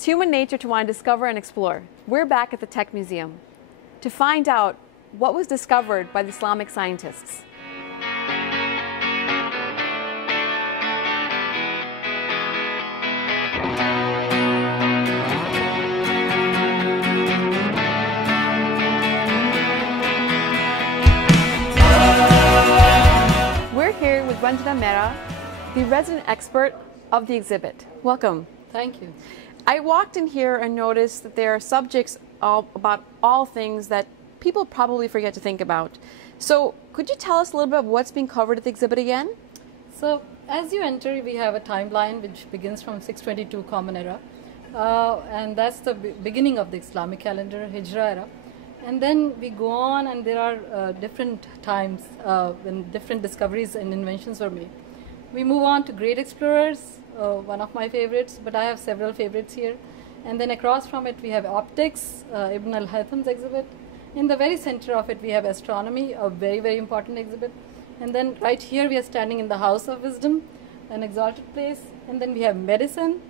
It's human nature to want to discover and explore. We're back at the Tech Museum to find out what was discovered by the Islamic scientists. We're here with Ranjana Mehra, the resident expert of the exhibit. Welcome. Thank you. I walked in here and noticed that there are subjects about all things that people probably forget to think about. So could you tell us a little bit of what's being covered at the exhibit again? So as you enter, we have a timeline which begins from 622 Common Era. And that's the beginning of the Islamic calendar, Hijra era. And then we go on, and there are different times when different discoveries and inventions were made. We move on to great explorers, one of my favorites, but I have several favorites here. And then across from it we have optics, Ibn al-Haytham's exhibit. In the very center of it we have astronomy, a very, very important exhibit. And then right here we are standing in the House of Wisdom, an exalted place. And then we have medicine.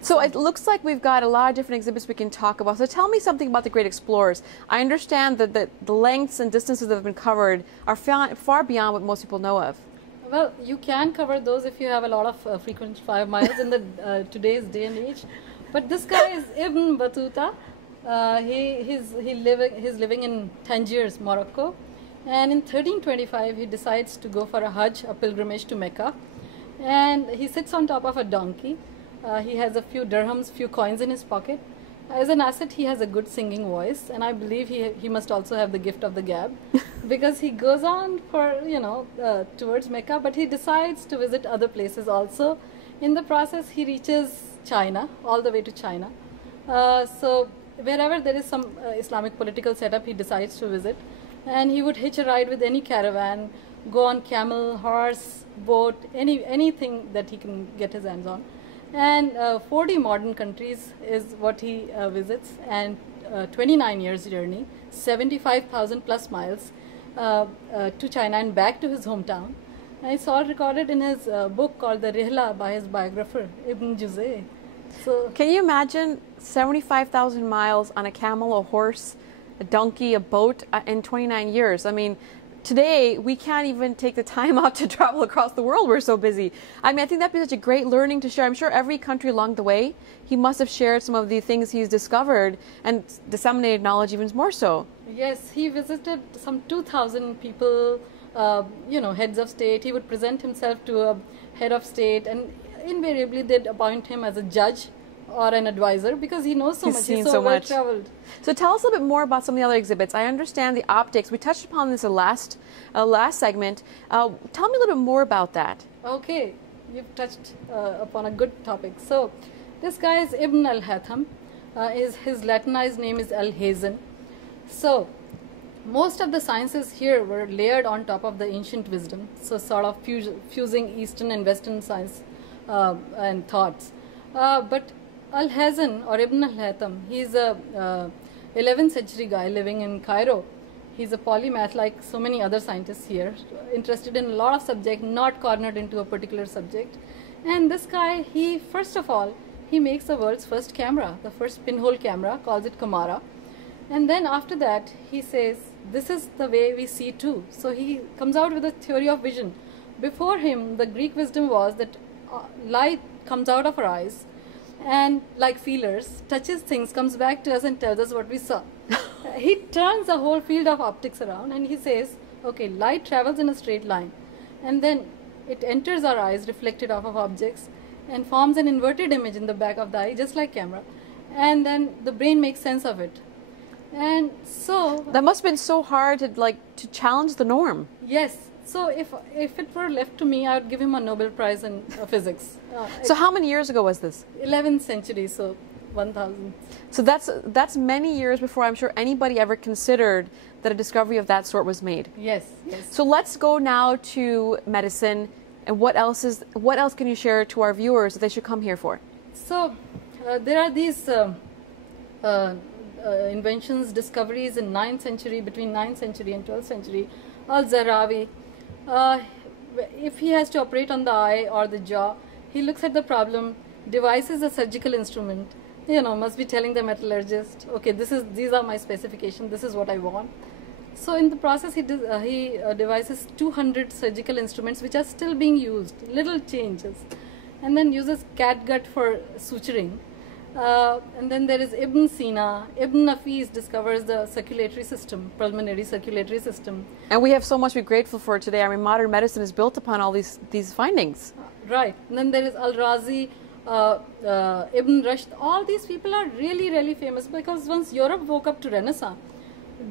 So it looks like we've got a lot of different exhibits we can talk about. So tell me something about the great explorers. I understand that the lengths and distances that have been covered are far beyond what most people know of. Well, you can cover those if you have a lot of frequent 5 miles in the today's day and age. But this guy is Ibn Battuta. He's living in Tangiers, Morocco. And in 1325, he decides to go for a Hajj, a pilgrimage to Mecca. And he sits on top of a donkey. He has a few dirhams, few coins in his pocket. As an asset, he has a good singing voice, and I believe he must also have the gift of the gab, because he goes on for, towards Mecca, but he decides to visit other places also. In the process, he reaches China, all the way to China. So wherever there is some Islamic political setup, he decides to visit, and he would hitch a ride with any caravan, go on camel, horse, boat, anything that he can get his hands on. And 40 modern countries is what he visits, and 29 years journey, 75,000 plus miles to China and back to his hometown. And it's all recorded in his book called The Rihla by his biographer, Ibn Juzay. So, can you imagine 75,000 miles on a camel, a horse, a donkey, a boat in 29 years? I mean, today, we can't even take the time out to travel across the world. We're so busy. I mean, I think that'd be such a great learning to share. I'm sure every country along the way, he must have shared some of the things he's discovered and disseminated knowledge even more so. Yes, he visited some 2,000 people, heads of state. He would present himself to a head of state, and invariably they'd appoint him as a judge or an advisor, because he knows so much. He's so well traveled. So tell us a little bit more about some of the other exhibits. I understand the optics. We touched upon this in the last segment. Tell me a little bit more about that. Okay, you've touched upon a good topic. So this guy is Ibn al-Haytham. His Latinized name is al-Hazen. So most of the sciences here were layered on top of the ancient wisdom, so sort of fusing Eastern and Western science and thoughts. But Al-Hazen, or Ibn al-Haytham, he's a 11th century guy living in Cairo. He's a polymath like so many other scientists here, interested in a lot of subjects, not cornered into a particular subject. And this guy, first of all, he makes the world's first camera, the first pinhole camera, calls it Camara. And then after that, he says, this is the way we see too. So he comes out with a theory of vision. Before him, the Greek wisdom was that light comes out of our eyes, and like feelers, touches things, comes back to us and tells us what we saw. He turns the whole field of optics around, and he says, okay, light travels in a straight line, and then it enters our eyes, reflected off of objects, and forms an inverted image in the back of the eye, just like camera. And then the brain makes sense of it. And so that must have been so hard to challenge the norm. Yes. So if it were left to me, I would give him a Nobel Prize in physics. So how many years ago was this? 11th century, so 1000. So that's many years before I'm sure anybody ever considered that a discovery of that sort was made. Yes, yes. So let's go now to medicine, and what else can you share to our viewers that they should come here for? So there are these inventions, discoveries in 9th century, between 9th century and 12th century. Al-Zahrawi, if he has to operate on the eye or the jaw, he looks at the problem devises a surgical instrument, you know, must be telling the metallurgist, okay, these are my specifications, this is what I want. So in the process, he devises 200 surgical instruments which are still being used, little changes, and then uses catgut for suturing. And then there is Ibn Sina. Ibn Nafis discovers the circulatory system, pulmonary circulatory system. And we have so much to be grateful for today. I mean, modern medicine is built upon all these findings. Right. And then there is Al-Razi, Ibn Rushd. All these people are really, really famous because once Europe woke up to Renaissance,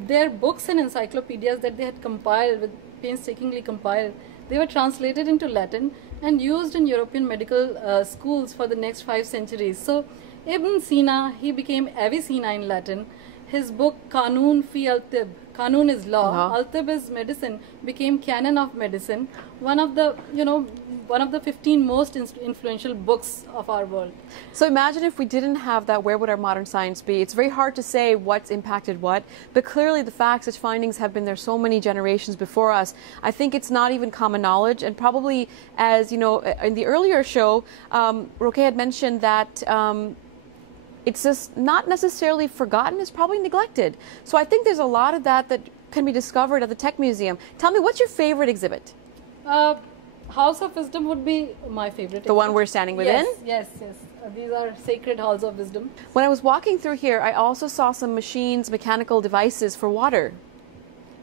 their books and encyclopedias that they had compiled, painstakingly compiled, they were translated into Latin and used in European medical schools for the next 5 centuries. So Ibn Sina, he became Avicenna in Latin. His book Qanun fi al-Tib, Qanun is law, al-Tib is medicine, became canon of medicine, one of the 15 most influential books of our world. So imagine if we didn't have that, where would our modern science be? It's very hard to say what's impacted what, but clearly the facts, such findings have been there so many generations before us. I think it's not even common knowledge, and probably, as you know, in the earlier show, Roque had mentioned that it's just not necessarily forgotten, it's probably neglected. So I think there's a lot of that can be discovered at the Tech Museum. Tell me, what's your favorite exhibit? House of Wisdom would be my favorite. The one we're standing within? Yes. These are sacred halls of wisdom. When I was walking through here, I also saw some machines, mechanical devices for water.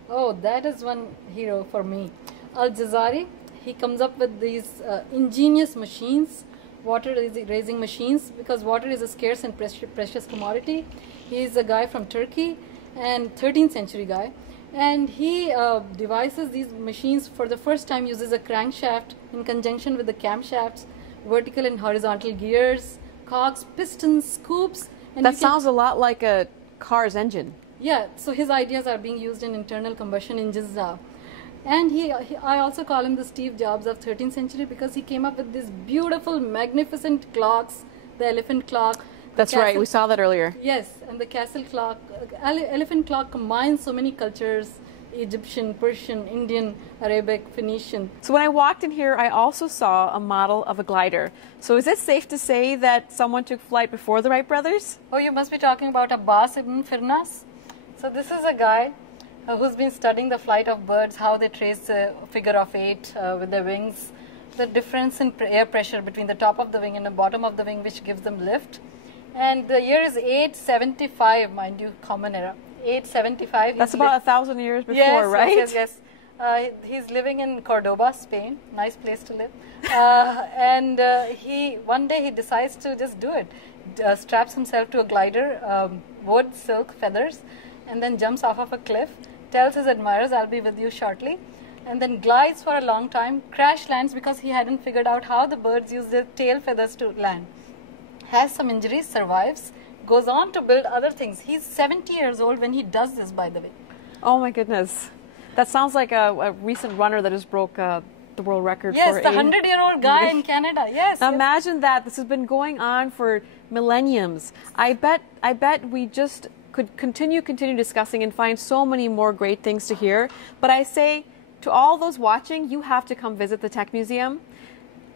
Oh, that is one hero for me. Al-Jazari, he comes up with these ingenious machines, water raising machines, because water is a scarce and precious commodity. He is a guy from Turkey, and 13th century guy, and he devises these machines for the first time, uses a crankshaft in conjunction with the camshafts, vertical and horizontal gears, cogs, pistons, scoops. And that sounds a lot like a car's engine. Yeah, so his ideas are being used in internal combustion engines now. And I also call him the Steve Jobs of 13th century because he came up with these beautiful, magnificent clocks, the elephant clock. That's right, we saw that earlier. Yes, and the castle clock. Elephant clock combines so many cultures, Egyptian, Persian, Indian, Arabic, Phoenician. So when I walked in here, I also saw a model of a glider. So is it safe to say that someone took flight before the Wright brothers? Oh, you must be talking about Abbas ibn Firnas. So this is a guy who's been studying the flight of birds, how they trace a figure of 8 with their wings, the difference in air pressure between the top of the wing and the bottom of the wing, which gives them lift. And the year is 875, mind you, common era. 875. That's about 1,000 years before, right? Yes. He's living in Cordoba, Spain. Nice place to live. And one day he decides to just do it. Straps himself to a glider, wood, silk, feathers, and then jumps off of a cliff. Tells his admirers, I'll be with you shortly, and then glides for a long time, crash lands because he hadn't figured out how the birds use their tail feathers to land. Has some injuries, survives, goes on to build other things. He's 70 years old when he does this, by the way. Oh my goodness. That sounds like a recent runner that just broke the world record. Yes, for the 100-year-old guy in Canada, yes. Now imagine that. This has been going on for millenniums. I bet we just could continue discussing and find so many more great things to hear. But I say to all those watching, you have to come visit the Tech Museum.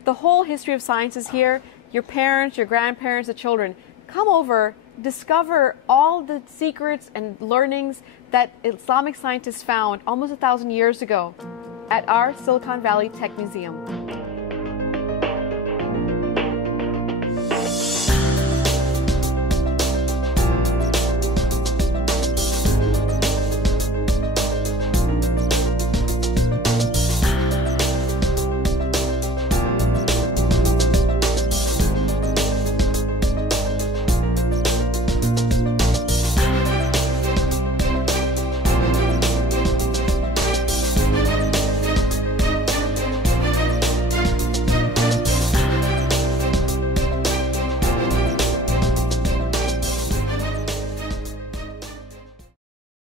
The whole history of science is here. Your parents, your grandparents, the children, come over, discover all the secrets and learnings that Islamic scientists found almost 1,000 years ago at our Silicon Valley Tech Museum.